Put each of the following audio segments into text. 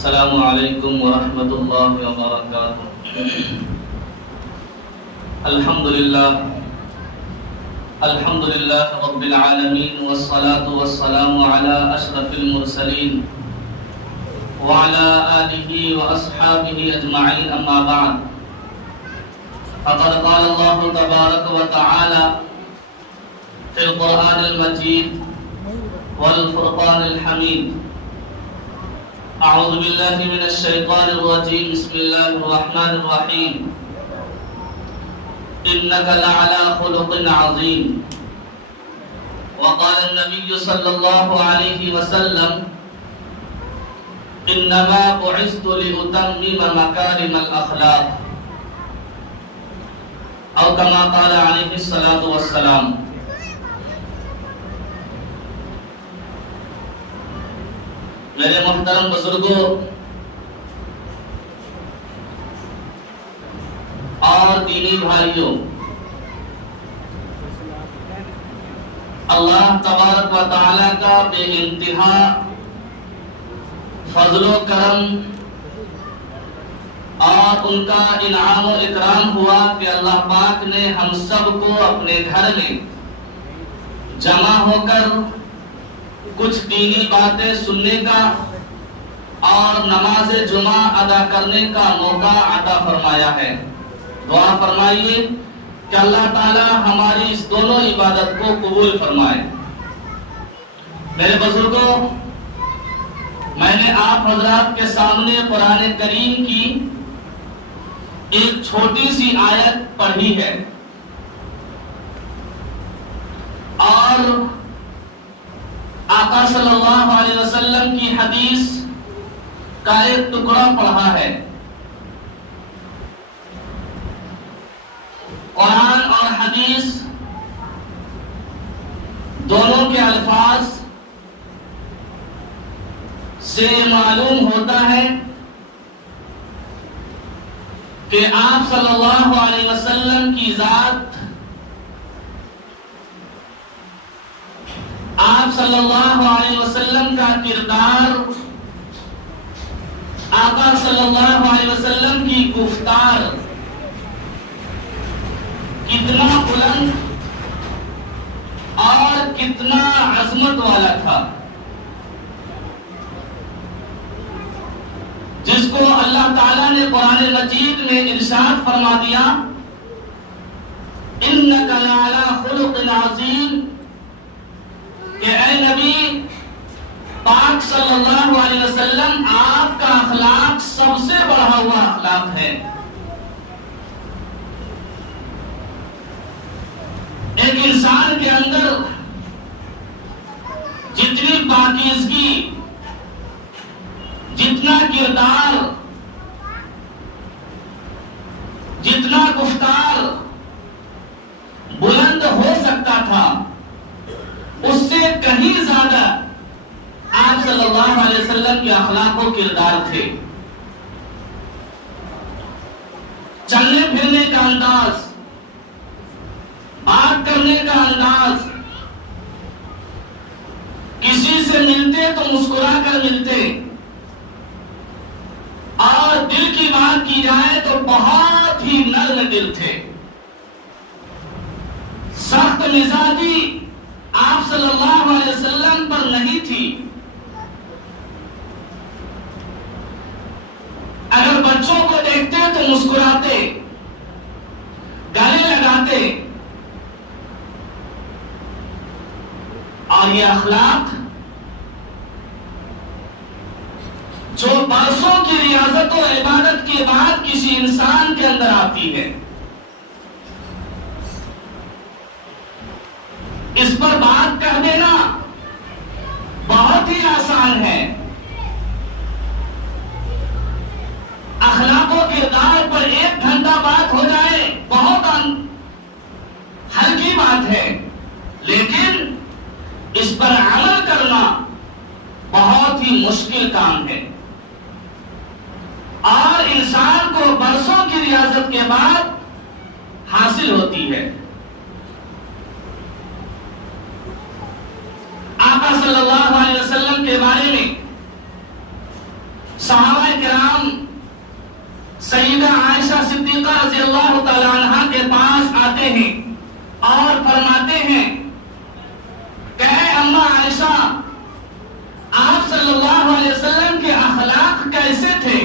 السلام علیکم ورحمۃ اللہ وبرکاتہ۔ الحمد للہ رب العالمین والصلاة والسلام علی اشرف المرسلین وعلى آلہ واصحابہ اجمعین، اما بعد فقد قال اللہ تبارک وتعالی فی القرآن المجید والفرقان الحمید۔ اعوذ باللہ من الشیطان الرجیم، بسم اللہ الرحمن الرحیم۔ انک لعلی خلق عظیم۔ وقال النبی صلی اللہ علیہ وسلم انما بعثت لأتمم مکارم الاخلاق، او کما قال علیہ الصلاۃ والسلام۔ میرے محترم بزرگوں اور دینی بھائیوں، اللہ تبارک و تعالی کا بے انتہا فضل و کرم اور ان کا انعام و اکرام ہوا کہ اللہ پاک نے ہم سب کو اپنے گھر میں جمع ہو کر کچھ دینی باتیں سننے کا اور نماز جمعہ ادا کرنے کا موقع عطا فرمایا ہے۔ دعا فرمائیے کہ اللہ تعالی ہماری اس دونوں عبادت کو قبول فرمائے۔ میرے بزرگوں، میں نے آپ حضرات کے سامنے قرآن کریم کی ایک چھوٹی سی آیت پڑھی ہے اور آقا صلی اللہ علیہ وسلم کی حدیث کا ایک ٹکڑا پڑھا ہے۔ قرآن اور حدیث دونوں کے الفاظ سے معلوم ہوتا ہے کہ آپ صلی اللہ علیہ وسلم کی ذات، آپ صلی اللہ علیہ وسلم کا کردار، آقا صلی اللہ علیہ وسلم کی گفتار کتنا بلند اور کتنا عظمت والا تھا، جس کو اللہ تعالیٰ نے قرآن مجید میں ارشاد فرما دیا، انک لعلی خلق عظیم، کہ اے نبی پاک صلی اللہ علیہ وسلم آپ کا اخلاق سب سے بڑھا ہوا اخلاق ہے۔ ایک انسان کے اندر جتنی پاکیزگی، جتنا کردار، جتنا گفتار بلند ہو سکتا تھا، اس سے کہیں زیادہ آپ صلی اللہ علیہ وسلم کے اخلاق و کردار تھے۔ چلنے پھرنے کا انداز، بات کرنے کا انداز، کسی سے ملتے تو مسکرا کر ملتے، اور دل کی بات کی جائے تو بہت ہی نرم دل تھے۔ سخت مزاجی آپ صلی اللہ علیہ وسلم پر نہیں تھی۔ اگر بچوں کو دیکھتے تو مسکراتے، گلے لگاتے، اور یہ اخلاق جو برسوں کی ریاضت و عبادت کے بعد کسی انسان کے اندر آتی ہے، اس پر بات کر دینا بہت ہی آسان ہے۔ اخلاق و کردار پر 1 گھنٹہ بات ہو جائے بہت ہلکی بات ہے، لیکن اس پر عمل کرنا بہت ہی مشکل کام ہے، اور انسان کو برسوں کی ریاضت کے بعد حاصل ہوتی ہے۔ آقا صلی اللہ علیہ وسلم کے بارے میں صحابہ کرام سیدہ عائشہ صدیقہ رضی اللہ تعالی عنہا کے پاس آتے ہیں اور فرماتے ہیں کہ اے اماں عائشہ، آپ صلی اللہ علیہ وسلم کے اخلاق کیسے تھے؟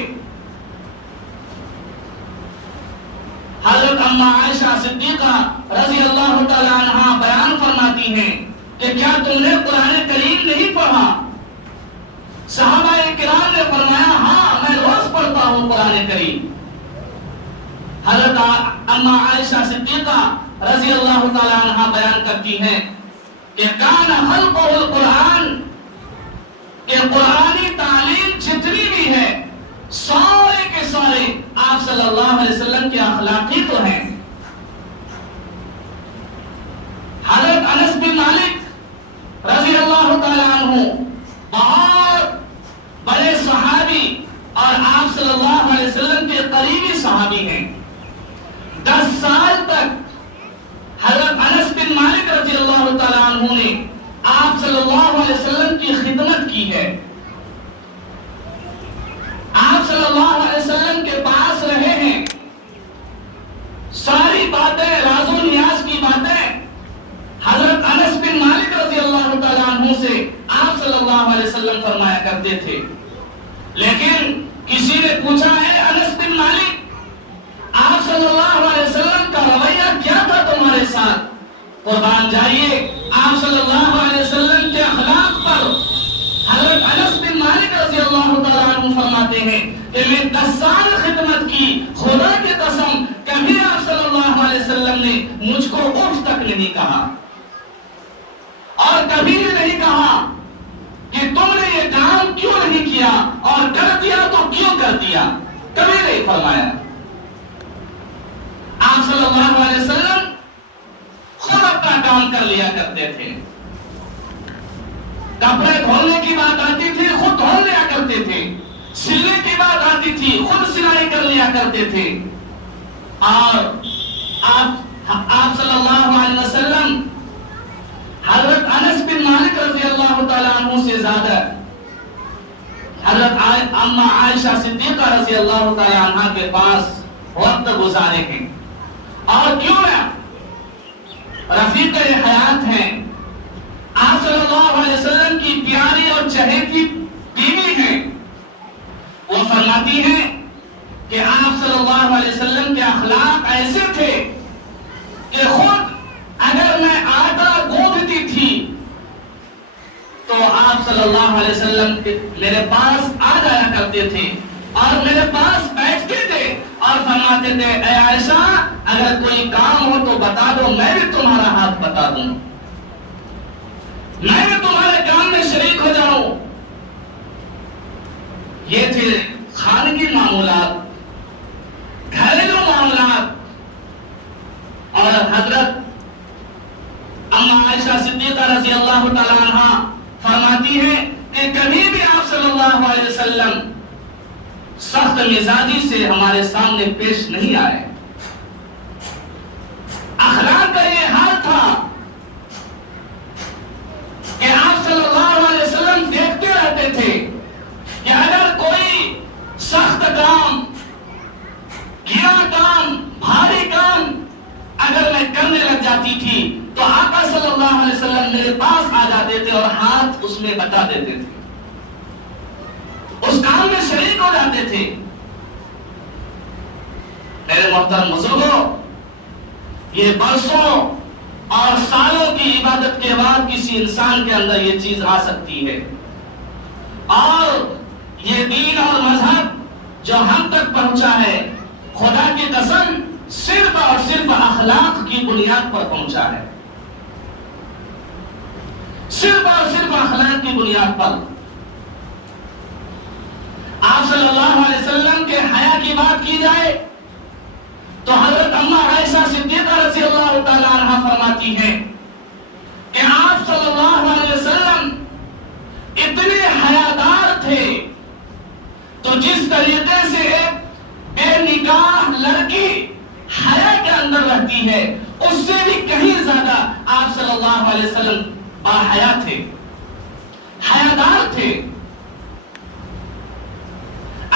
حضرت اماں عائشہ صدیقہ رضی اللہ تعالی عنہا بیان فرماتی ہیں کہ کیا تم نے قرآن کریم نہیں پڑھا؟ صحابہ کرام نے فرمایا ہاں میں روز پڑھتا ہوں قرآن کریم۔ حضرت اماں عائشہ صدیقہ رضی اللہ تعالی عنہا بیان کرتی ہیں کہ کان خلقہ القرآن، کہ قرآنی تعلیم جتنی بھی ہے سارے کے سارے آپ صلی اللہ علیہ وسلم کے اخلاقی تو ہیں۔ حضرت انس بن مالک رضی اللہ تعالی عنہ بہت بڑے صحابی اور آپ صلی اللہ علیہ وسلم کے قریبی صحابی ہیں۔ 10 سال تک حضرت انس بن مالک رضی اللہ تعالی عنہ نے آپ صلی اللہ علیہ وسلم کی خدمت کی ہے۔ آپ صلی اللہ علیہ وسلم کے پاس رہے ہیں، ساری باتیں راز و نیاز کی باتیں حضرت انس بن مالک رضی اللہ تعالی عنہ سے آپ صلی اللہ علیہ وسلم فرمایا کرتے تھے۔ لیکن کسی نے پوچھا ہے انس بن مالک، آپ صلی اللہ علیہ وسلم کا رویہ کیا تھا تمہارے ساتھ؟ قربان جائیے آپ صلی اللہ علیہ وسلم کے اخلاق پر حضرت انس بن مالک رضی اللہ تعالیٰ عنہ فرماتے ہیں کہ میں 10 سال خدمت کی، خدا کی قسم کبھی آپ صلی اللہ علیہ وسلم نے مجھ کو اف تک نہیں کہا، اور کبھی نہیں کہا کہ تم نے یہ کام کیوں نہیں کیا اور کر دیا تو کیوں کر دیا، کبھی نہیں فرمایا۔ آپ صلی اللہ علیہ وسلم خود اپنا کام کر لیا کرتے تھے، کپڑے دھونے کی بات آتی تھی خود دھو لیا کرتے تھے، سلنے کی بات آتی تھی خود سلائی کر لیا کرتے تھے، اور آپ صلی اللہ علیہ وسلم حضرت انس بن مالک رضی اللہ تعالیٰ عنہ سے زیادہ حضرت اماں عائشہ صدیقہ رضی اللہ تعالیٰ عنہ کے پاس وقت گزارے ہیں، اور کیوں نہ رفیق حیات ہیں، آپ صلی اللہ علیہ وسلم کی پیاری اور چہیتی بیوی ہیں۔ وہ فرماتی ہیں کہ آپ صلی اللہ علیہ وسلم کے اخلاق ایسے تھے کہ خود اگر میں آٹا گوندھتی تھی تو آپ صلی اللہ علیہ وسلم میرے پاس آ جایا کرتے تھے اور میرے پاس بیٹھتے تھے اور فرماتے تھے اے عائشہ اگر کوئی کام ہو تو بتا دو، میں بھی تمہارا ہاتھ بتا دوں، میں بھی تمہارے کام میں شریک ہو جاؤں۔ یہ تھے خانگی معاملات، گھریلو معاملات۔ اور حضرت اماں عائشہ صدیقہ رضی اللہ تعالی عنہا فرماتی ہیں کہ کبھی بھی آپ صلی اللہ علیہ وسلم سخت مزاجی سے ہمارے سامنے پیش نہیں آئے۔ اخلاق کا یہ حال تھا کہ آپ صلی اللہ علیہ وسلم دیکھتے رہتے تھے کہ اگر کوئی سخت کام، گیا کام، بھاری کام اگر میں کرنے لگ جاتی تھی تو آقا صلی اللہ علیہ وسلم میرے پاس آ جاتے تھے اور ہاتھ اس میں بتا دیتے تھے، اس کام میں شریک ہو جاتے تھے۔ میرے محترم بزرگوں، یہ برسوں اور سالوں کی عبادت کے بعد کسی انسان کے اندر یہ چیز آ سکتی ہے، اور یہ دین اور مذہب جو ہم تک پہنچا ہے خدا کی قسم صرف اور صرف اخلاق کی بنیاد پر پہنچا ہے، صرف اور صرف اخلاق کی بنیاد پر۔ آپ صلی اللہ علیہ وسلم کے حیا کی بات کی جائے تو حضرت اماں عائشہ صدیقہ رضی اللہ تعالی عنہا فرماتی ہیں کہ آپ صلی اللہ علیہ وسلم اتنے حیادار تھے، تو جس طریقے سے ایک بے نکاح لڑکی حیا کے اندر رہتی ہے اس سے بھی کہیں زیادہ آپ صلی اللہ علیہ وسلم باحیا تھے، حیادار تھے۔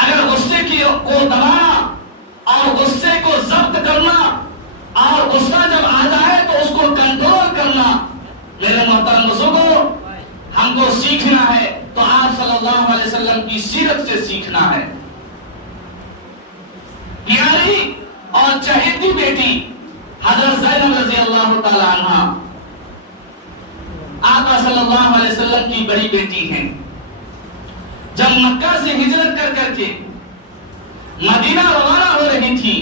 اگر غصے کو دبانا اور غصے کو ضبط کرنا اور غصہ جب آ جائے تو اس کو کنٹرول کرنا، میرے محترم بزرگوں، ہم کو سیکھنا ہے تو آپ صلی اللہ علیہ وسلم کی سیرت سے سیکھنا ہے۔ پیاری اور چہیتی بیٹی حضرت زینب رضی اللہ تعالی عنہ آقا صلی اللہ علیہ وسلم کی بڑی بیٹی ہیں۔ جب مکہ سے ہجرت کر کر کے مدینہ روانہ ہو رہی تھی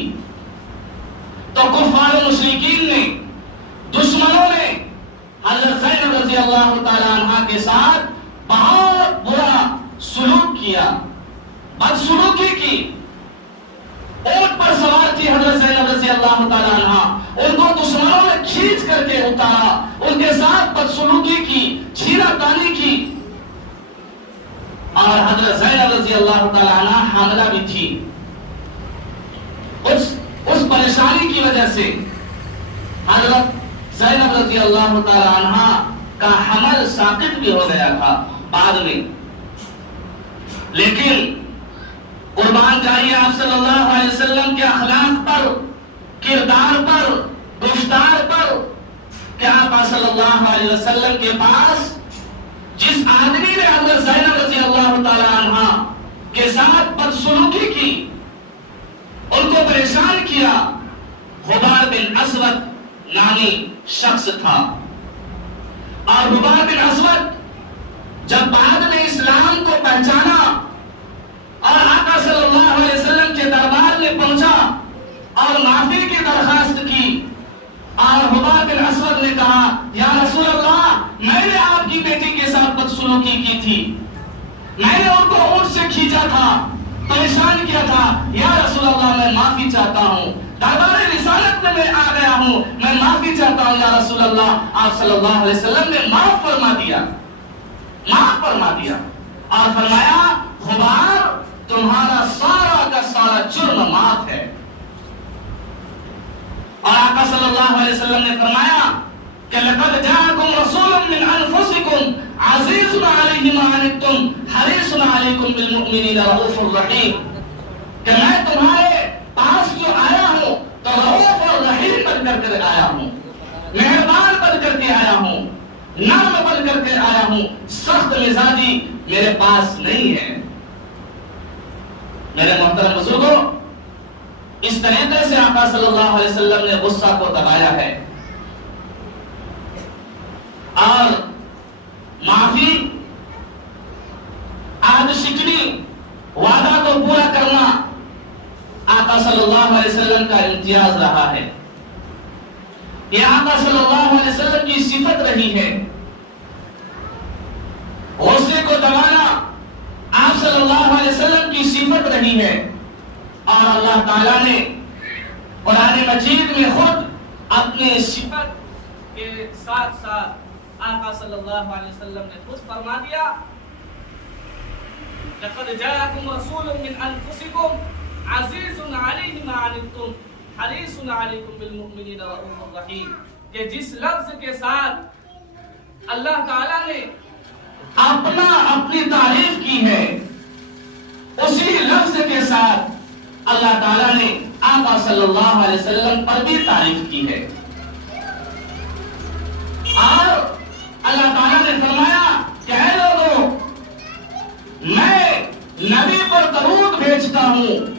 تو کفار و مشرکین نے، دشمنوں نے حضرت زینب رضی اللہ تعالی عنہ کے ساتھ بہت برا سلوک کیا، بدسلوکی کی۔ اونٹ پر سوار تھی حضرت زینب رضی اللہ تعالی عنہ، ان کو دشمنوں نے کھینچ کر کے اتارا، ان کے ساتھ بدسلوکی کی، چھینا تانی کی، اور حضرت زینب رضی اللہ تعالی عنہ حاملہ بھی تھی۔ اس پریشانی کی وجہ سے حضرت زینب رضی اللہ تعالی عنہ کا حمل ساقط بھی ہو گیا تھا بعد میں، لیکن قربان جائیے آپ صلی اللہ علیہ وسلم کے اخلاق پر، کردار پر، گفتار پر، کہ آپ صلی اللہ علیہ وسلم کے پاس جس آدمی نے حضرت زینب رضی اللہ تعالی عنہ کے ساتھ بدسلوکی کی، ان کو پریشان کیا، حباب بن اسود نامی شخص تھا۔ اور حباب بن اسود جب بعد میں اسلام کو پہچانا اور آقا صلی اللہ علیہ وسلم کے دربار میں پہنچا اور معافی کی درخواست کی، اور حباب بن اسود نے کہا یا رسول اللہ، میں نے آپ کی بیٹی کے ساتھ بدسلوکی کی تھی، میں نے ان کو اونٹ سے کھینچا تھا، پریشان کیا تھا، یا رسول اللہ میں معافی چاہتا ہوں، دربار رسالت میں میں آ گیا ہوں، میں معافی چاہتا ہوں یا رسول اللہ۔ آپ صلی اللہ علیہ وسلم نے معاف فرما دیا، معاف فرما دیا، اور فرمایا حباب تمہارا سارا کا سارا جرم معاف ہے۔ اور آقا صلی اللہ علیہ وسلم نے فرمایا کہ لقد جاءکم رسول من انفسکم عزیز علیہ ما عنتم حریص علیکم بالمؤمنین رؤوف الرحیم، کہ میں تمہارے پاس جو آیا ہوں تو رؤوف اور رحیم بن کر کے آیا ہوں، مہربان بن کر کے آیا ہوں، نرم بن کر کے آیا ہوں، سخت مزاجی میرے پاس نہیں ہے۔ میرے محترم بزرگوں، اس طریقے سے آقا صلی اللہ علیہ وسلم نے غصہ کو دبایا ہے، اور معافی، عہد شکنی، وعدہ کو پورا کرنا آقا صلی اللہ علیہ وسلم کا امتیاز رہا ہے، یہ آقا صلی اللہ علیہ وسلم کی صفت رہی ہے۔ غصے کو دبانا آپ صلی اللہ علیہ وسلم کی صفت رہی ہے، اور اللہ تعالیٰ نے قرآن مجید میں خود اپنی صفت کے ساتھ ساتھ آقا صلی اللہ علیہ وسلم نے خود فرما دیا، لقد جاءکم رسول من انفسکم عزیز علیہ ما عنتم حریص علیکم بالمؤمنین رؤوف الرحیم، کہ جس لفظ کے ساتھ اللہ تعالیٰ نے اپنی تعریف کی ہے، اسی لفظ کے ساتھ اللہ تعالیٰ نے آقا صلی اللہ علیہ وسلم پر بھی تعریف کی ہے، اور اللہ تعالیٰ نے فرمایا کہ اے لوگوں، میں نبی پر درود بھیجتا ہوں،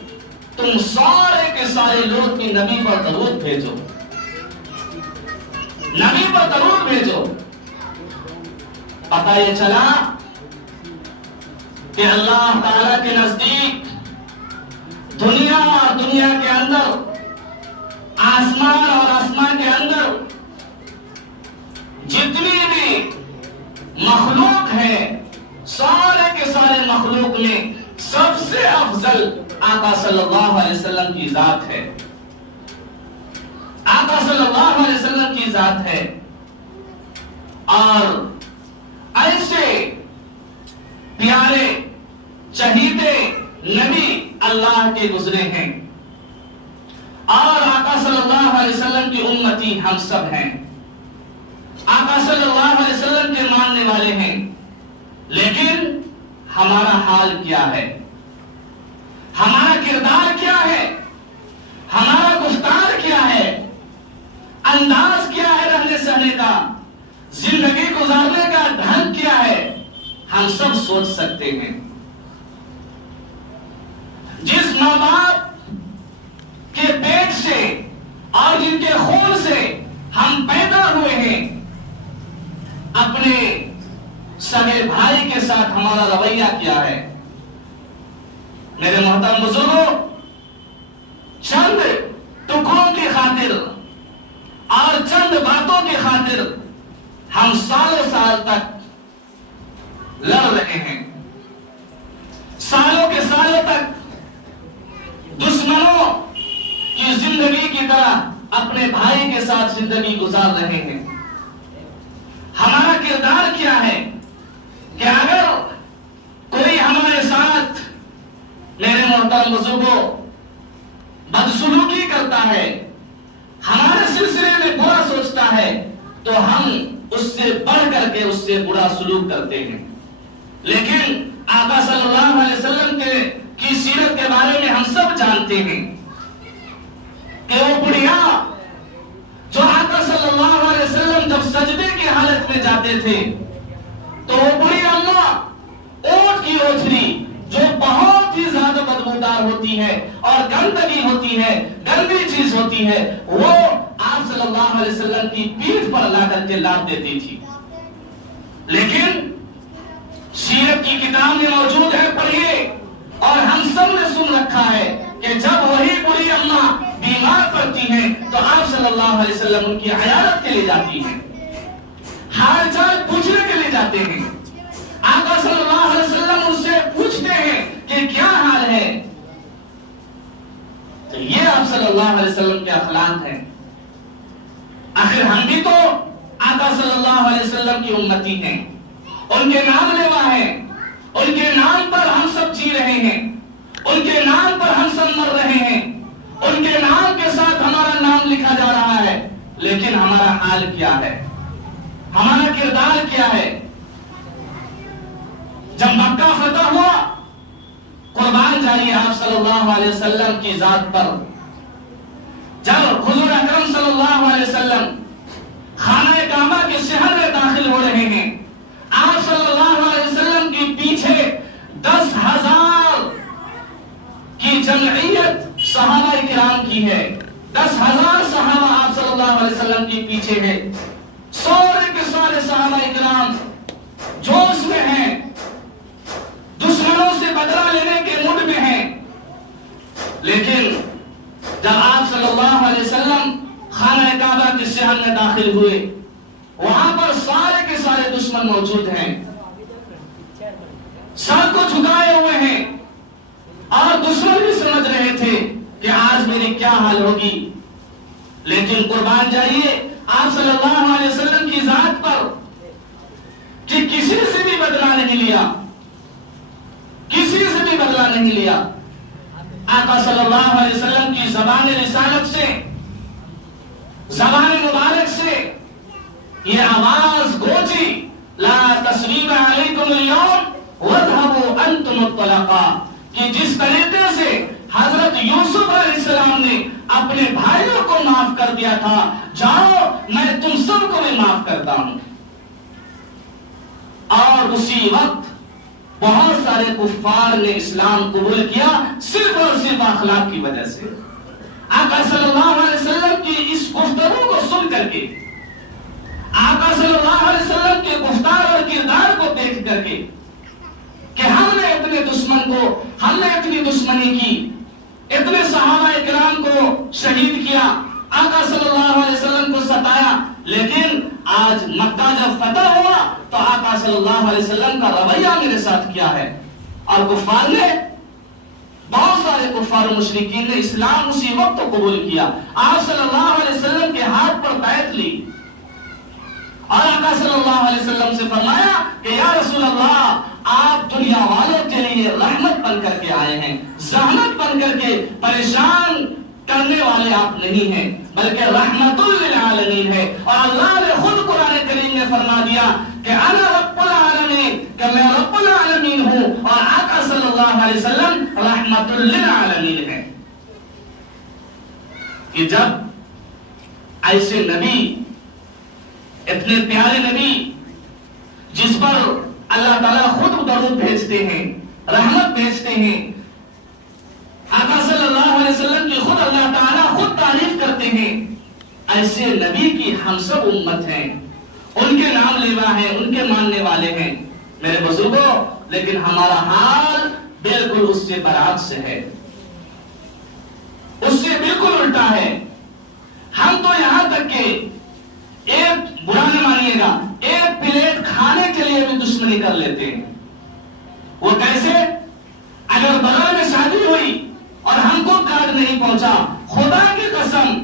تم سارے کے سارے لوگ بھی نبی پر درود بھیجو، نبی پر درود بھیجو۔ پتہ یہ چلا کہ اللہ تعالیٰ کے نزدیک دنیا اور دنیا کے اندر، آسمان اور آسمان کے اندر جتنی بھی مخلوق ہے، سارے کے سارے مخلوق میں سب سے افضل آقا صلی اللہ علیہ وسلم کی ذات ہے، آقا صلی اللہ علیہ وسلم کی ذات ہے۔ اور ایسے پیارے چہیتے نبی اللہ کے گزرے ہیں، اور آقا صلی اللہ علیہ وسلم کی امتی ہم سب ہیں، آقا صلی اللہ علیہ وسلم کے ماننے والے ہیں، لیکن ہمارا حال کیا ہے؟ ہمارا کردار کیا ہے، ہمارا گفتار کیا ہے، انداز کیا ہے رہنے سہنے کا، زندگی گزارنے کا ڈھنگ کیا ہے، ہم سب سوچ سکتے ہیں۔ جس ماں باپ کے پیٹ سے اور جن کے خون سے ہم پیدا ہوئے ہیں، اپنے سگے بھائی کے ساتھ ہمارا رویہ کیا ہے؟ میرے محترم بزرگوں، چند ٹکڑوں کی خاطر اور چند باتوں کی خاطر ہم سالوں سال تک لڑ رہے ہیں، سالوں کے سالوں تک دشمنوں کی زندگی کی طرح اپنے بھائی کے ساتھ زندگی گزار رہے ہیں۔ ہمارا کردار کیا ہے کہ اگر کوئی ہمارے ساتھ، میرے محترم بزرگوں، بدسلوکی کرتا ہے، ہمارے سلسلے میں برا سوچتا ہے، تو ہم اس سے بڑھ کر کے اس سے برا سلوک کرتے ہیں۔ لیکن آقا صلی اللہ علیہ وسلم کی سیرت کے بارے میں ہم سب جانتے ہیں کہ وہ بڑھیا جو آقا صلی اللہ علیہ وسلم جب سجدے کی حالت میں جاتے تھے تو وہ بڑی اللہ اونٹ کی اوچھلی جو بہت ہی زیادہ بدبودار ہوتی ہے اور گندگی ہوتی ہے، گندی چیز ہوتی ہے، وہ آپ صلی اللہ علیہ وسلم کی پیٹھ پر لا کر کے لاد دیتی تھی۔ لیکن سیرت کی کتاب میں موجود ہے، پڑھیے، اور ہم سب نے سن رکھا ہے کہ جب وہی بڑی اماں بیمار پڑتی ہیں تو آپ صلی اللہ علیہ وسلم ان کی عیادت کے لیے جاتی ہیں، حال چال پوچھنے کے لیے جاتے ہیں۔ آقا صلی اللہ علیہ وسلم ان سے پوچھتے ہیں کہ کیا حال ہے؟ تو یہ آپ صلی اللہ علیہ وسلم کے اخلاق ہیں۔ آخر ہم بھی تو آقا صلی اللہ علیہ وسلم کی امتی ہیں، ان کے نام لیوا ہیں، ان کے نام پر ہم سب جی رہے ہیں، ان کے نام پر ہم سب مر رہے ہیں، ان کے نام کے ساتھ ہمارا نام لکھا جا رہا ہے۔ لیکن ہمارا حال کیا ہے، ہمارا کردار کیا ہے؟ جب مکہ فتح ہوا، قربان جائیے آپ صلی اللہ علیہ وسلم کی ذات پر، جب حضور اکرم صلی اللہ علیہ وسلم خانہ کعبہ کے شہر میں داخل ہو رہے ہیں، آپ صلی اللہ علیہ وسلم کی پیچھے 10,000 کی جمعیت صحابہ کرام کی ہے، 10,000 صحابہ آپ صلی اللہ علیہ وسلم کی پیچھے ہے، سارے کے سارے صحابہ کرام جوش میں ہیں، دشمنوں سے بدلہ لینے کے موڈ میں ہیں۔ لیکن جب آپ صلی اللہ علیہ وسلم خانہ کعبہ کے شہر میں داخل ہوئے، وہاں پر سارے کے سارے دشمن موجود ہیں، سر کو جھکائے ہوئے ہیں، اور دشمن بھی سمجھ رہے تھے کہ آج میری کیا حال ہوگی۔ لیکن قربان جائیے آپ صلی اللہ علیہ وسلم کی ذات پر کہ کسی سے بھی بدلہ نہیں لیا، کسی سے بھی بدلہ نہیں لیا۔ آقا صلی اللہ علیہ وسلم کی زبان رسالت سے، زبان مبارک سے یہ آواز گونجی، لا تثریب علیکم اليوم واذهبوا انتم الطلقاء، کہ جس طریقے سے حضرت یوسف علیہ السلام نے اپنے بھائیوں کو معاف کر دیا تھا، جاؤ میں تم سب کو بھی معاف کرتا ہوں۔ اور اسی وقت بہت سارے کفار نے اسلام قبول کیا، صرف اور صرف اخلاق کی وجہ سے۔ آقا صلی اللہ علیہ وسلم کی اس گفتگو کو سن کر کے، آقا صلی اللہ علیہ وسلم کے گفتار اور کردار کو دیکھ کر کے کہ ہم نے اپنے دشمن کو، ہم نے اتنی دشمنی کی، اتنے صحابہ کرام کو شہید کیا، آقا صلی اللہ علیہ وسلم کو ستایا، لیکن آج مکہ جب فتح ہوا تو آقا صلی اللہ علیہ وسلم کا رویہ میرے ساتھ کیا ہے؟ اور کفار نے، بہت سارے کفار و مشرکین نے اسلام اسی وقت قبول کیا، آپ صلی اللہ علیہ وسلم کے ہاتھ پر بیعت لی، اور آقا صلی اللہ علیہ وسلم سے فرمایا کہ یا رسول اللہ، آپ دنیا والوں کے لیے رحمت بن کر کے آئے ہیں، زحمت بن کر کے، پریشان کرنے والے آپ نہیں ہیں بلکہ رحمت للعالمین ہے. اور اللہ نے خود قرآن کریم میں فرما دیا کہ انا رب العالمین، کہ میں رب العالمین ہوں، اور آقا صلی اللہ علیہ وسلم رحمت للعالمین ہے. کہ جب ایسے نبی، اتنے پیارے نبی جس پر اللہ تعالیٰ خود درود بھیجتے ہیں، رحمت بھیجتے ہیں، آقا صلی اللہ علیہ وسلم کی خود اللہ تعالیٰ خود تعریف کرتے ہیں، ایسے نبی کی ہم سب امت ہیں، ان کے نام لیوا ہیں، ان کے ماننے والے ہیں میرے بزرگوں. لیکن ہمارا حال بالکل اس سے برعکس ہے، اس سے بالکل الٹا ہے. ہم تو یہاں تک کہ ایک برا نہ مانیے گا، ایک پلیٹ کھانے کے لیے بھی دشمنی کر لیتے ہیں. وہ کیسے؟ اگر بغل میں شادی ہوئی اور ہم کو کارڈ نہیں پہنچا، خدا کی قسم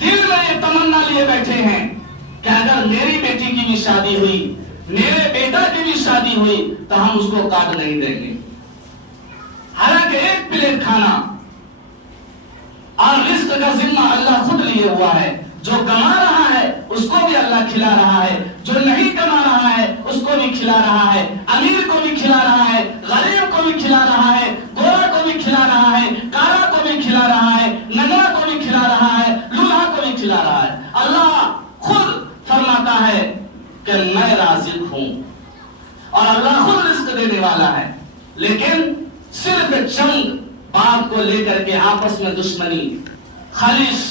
دل میں یہ تمنا لیے بیٹھے ہیں کہ اگر میری بیٹی کی بھی شادی ہوئی، میرے بیٹا کی بھی شادی ہوئی تو ہم اس کو کارڈ نہیں دیں گے. حالانکہ ایک پلیٹ کھانا اور رزق کا ذمہ اللہ خود لیے ہوا ہے. جو کما رہا ہے اس کو بھی اللہ کھلا رہا ہے، جو نہیں کما رہا ہے اس کو بھی کھلا رہا ہے، امیر کو بھی کھلا رہا ہے، غریب کو بھی کھلا رہا ہے، گورا کو بھی کھلا رہا ہے، کارا کو بھی کھلا رہا ہے، ننگا کو بھی کھلا رہا ہے، لولہا کو بھی کھلا رہا ہے. اللہ خود فرماتا ہے کہ میں رازق ہوں، اور اللہ خود رزق دینے والا ہے. لیکن صرف چند بات کو لے کر کے آپس میں دشمنی، خالص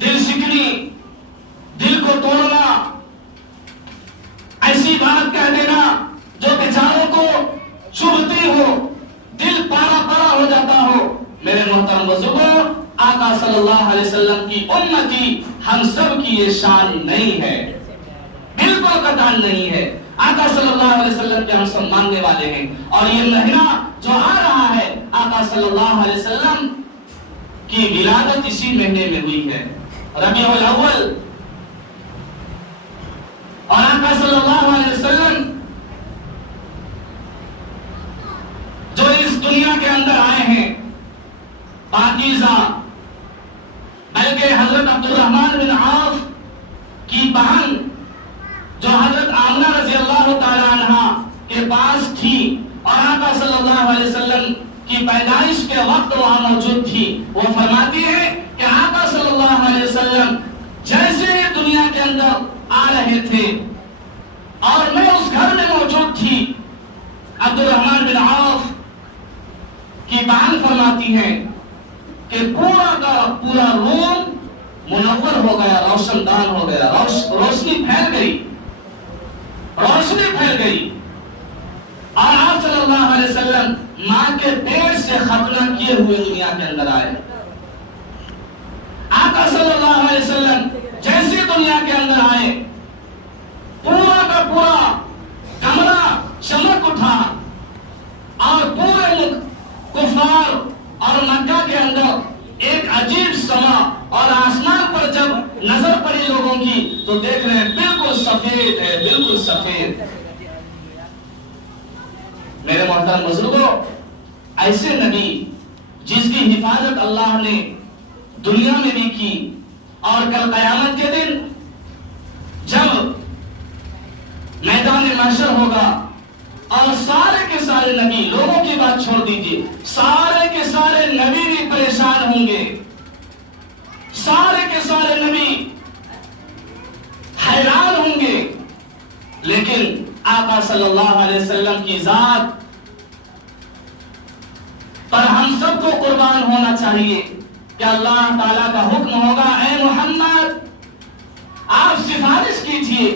دل شکنی، دل کو توڑنا، ایسی بات کہہ دینا جو بیچاروں کو چبھتی ہو، دل پارا پارا ہو جاتا ہو. میرے محترم بزرگوں، آقا صلی اللہ علیہ وسلم کی امتی ہم سب کی یہ شان نہیں ہے، بالکل قطعاً نہیں ہے. آقا صلی اللہ علیہ وسلم کے ہم سب ماننے والے ہیں. اور یہ مہینہ جو آ رہا ہے، آقا صلی اللہ علیہ وسلم کی ولادت اسی مہینے میں ہوئی ہے، ربیع الاول. اور آقا صلی اللہ علیہ وسلم جو اس دنیا کے اندر آئے ہیں پاکیزہ، بلکہ حضرت عبد الرحمن بن عوف کی بہن جو حضرت آمنہ رضی اللہ تعالی عنہ کے پاس تھی اور آقا صلی اللہ علیہ وسلم کی پیدائش کے وقت وہاں موجود تھی، وہ فرماتی ہے کہ آقا صلی اللہ علیہ وسلم جیسے ہی دنیا کے اندر آ رہے تھے اور میں اس گھر میں موجود تھی، عبد الرحمن بن عوف کی بہن فرماتی ہے کہ پورا کا پورا روم منور ہو گیا، روشن دان ہو گیا، روشنی پھیل گئی، روشنی پھیل گئی. اور آپ صلی اللہ علیہ وسلم ماں کے پیٹ سے ختنہ کیے ہوئے دنیا کے اندر آئے. آقا صلی اللہ علیہ وسلم جیسے دنیا کے اندر آئے، پورا کا پورا کمرہ چمک اٹھا اور پورے کفار اور مکہ کے اندر ایک عجیب سما، اور آسمان پر جب نظر پڑی لوگوں کی تو دیکھ رہے ہیں بالکل سفید ہے، بالکل سفید. میرے محترم بزرگوں، ایسے نبی جس کی حفاظت اللہ نے دنیا میں بھی کی، اور کل قیامت کے دن جب میدان محشر ہوگا اور سارے کے سارے نبی، لوگوں کی بات چھوڑ دیجیے، سارے کے سارے نبی بھی پریشان ہوں گے، سارے کے سارے نبی حیران ہوں گے. لیکن آقا صلی اللہ علیہ وسلم کی ذات پر ہم سب کو قربان ہونا چاہیے کہ اللہ تعالیٰ کا حکم ہوگا، اے محمد آپ سفارش کیجئے،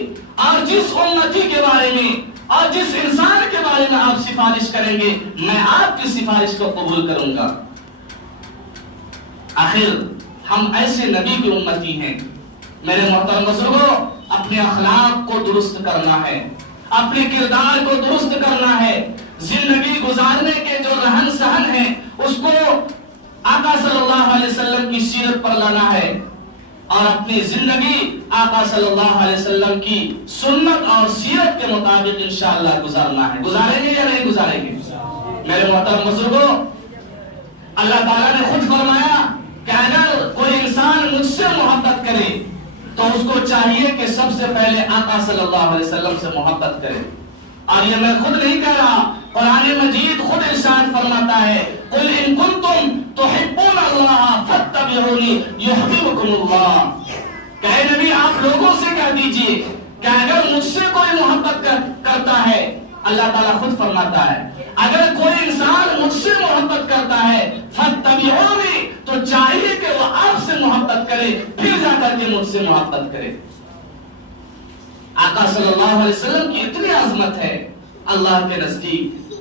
اور جس امتی کے بارے میں اور جس انسان کے بارے میں آپ سفارش کریں گے میں آپ کی سفارش کو قبول کروں گا. آخر ہم ایسے نبی کی امتی ہیں. میرے محترم بزرگوں، اپنے اخلاق کو درست کرنا ہے، اپنے کردار کو درست کرنا ہے، زندگی گزارنے کے جو رہن سہن ہے اس کو آقا صلی اللہ علیہ وسلم کی سیرت پر لانا ہے، اور اپنی زندگی آقا صلی اللہ علیہ وسلم کی سنت اور سیرت کے مطابق انشاءاللہ گزارنا ہے. گزاریں گے یا نہیں گزاریں گے؟ میرے محترم بزرگوں، اللہ تعالیٰ نے خود فرمایا کہ اگر کوئی انسان مجھ سے محبت کرے تو اس کو چاہیے کہ سب سے پہلے آقا صلی اللہ علیہ وسلم سے محبت کرے. اور یہ میں خود نہیں کہہ رہا، قرآن مجید خود ارشاد فرماتا ہے قل ان کنتم تحبون اللہ فاتبعونی یحببکم اللہ. کہ اے نبی آپ لوگوں سے کہہ دیجئے کہ اگر مجھ سے کوئی محبت کرتا ہے، اللہ تعالیٰ خود فرماتا ہے اگر کوئی انسان مجھ سے محبت کرتا ہے فاتبعونی، تو چاہیے کہ وہ آپ سے محبت کرے پھر جا کر کے مجھ سے محبت کرے. آقا صلی اللہ علیہ وسلم کی اتنی عظمت ہے اللہ کے نزدیک،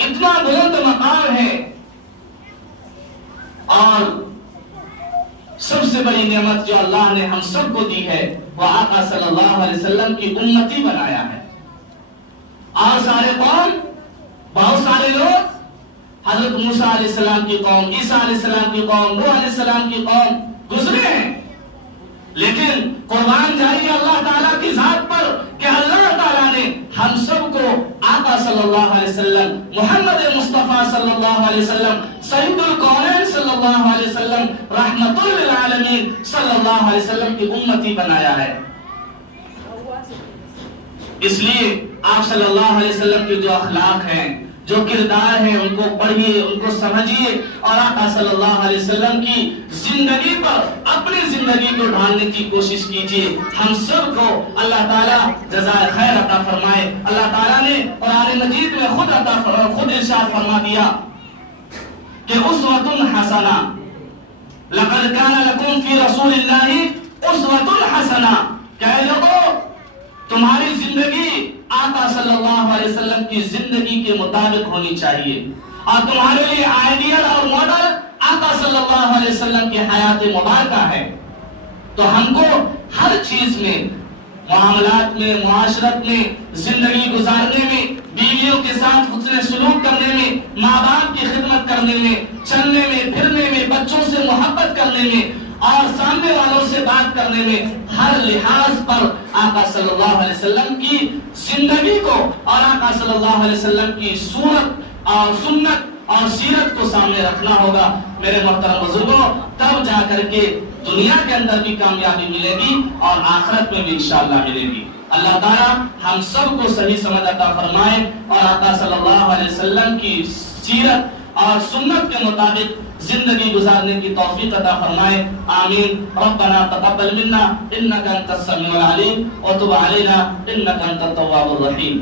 اتنا بلند مقام ہے، اور سب سے بڑی نعمت جو اللہ نے ہم سب کو دی ہے وہ آقا صلی اللہ علیہ وسلم کی امتی بنایا ہے. اور سارے قوم، بہت سارے لوگ، حضرت موسیٰ علیہ السلام کی قوم، عیسیٰ علیہ السلام کی قوم، نوح علیہ السلام کی قوم گزرے ہیں، لیکن قربان جائیے اللہ تعالیٰ کی ذات پر کہ اللہ تعالیٰ نے ہم سب کو آقا صلی اللہ علیہ وسلم، محمد مصطفیٰ صلی اللہ علیہ وسلم، سید الکونین صلی اللہ علیہ وسلم، رحمت للعالمین صلی اللہ علیہ وسلم کی امتی بنایا ہے. اس لیے آپ صلی اللہ علیہ وسلم کے جو اخلاق ہیں، جو کردار ہیں، ان کو پڑھیے، ان کو سمجھیے، اور آقا صلی اللہ علیہ وسلم کی زندگی پر اپنی زندگی کو ڈھالنے کی کوشش کیجیے. ہم سب کو اللہ تعالیٰ جزائے خیر عطا فرمائے. اللہ تعالیٰ نے قرآن مجید میں خود ارشاد فرما دیا کہ اسوۃ حسنہ، لقد کان لکم فی رسول اللہ اسوۃ حسنہ، کہ اے لوگوں تمہاری زندگی آقا صلی اللہ علیہ وسلم کی زندگی کے مطابق ہونی چاہیے، اور تمہارے لیے آئیڈیل اور ماڈل آقا صلی اللہ علیہ وسلم کی حیات مبارکہ ہے. تو ہم کو ہر چیز میں، معاملات میں، معاشرت میں، زندگی گزارنے میں، بیویوں کے ساتھ حسن سلوک کرنے میں، ماں باپ کی خدمت کرنے میں، چلنے میں، پھرنے میں، بچوں سے محبت کرنے میں، اور سامنے والوں سے بات کرنے میں، ہر لحاظ پر آقا صلی اللہ علیہ وسلم کی زندگی کو اور آقا صلی اللہ علیہ وسلم کی صورت اور سنت اور سیرت کو سامنے رکھنا ہوگا. میرے محترم بزرگوں، تب جا کر کے دنیا کے اندر بھی کامیابی ملے گی اور آخرت میں بھی انشاءاللہ ملے گی. اللہ تعالیٰ ہم سب کو صحیح سمجھ عطا فرمائے اور آقا صلی اللہ علیہ وسلم کی سیرت اور سنت کے مطابق زندگی گزارنے کی توفیق عطا فرمائے. آمین. ربنا تقبل منا انك انت السميع العليم وتب علينا انك انت التواب الرحيم.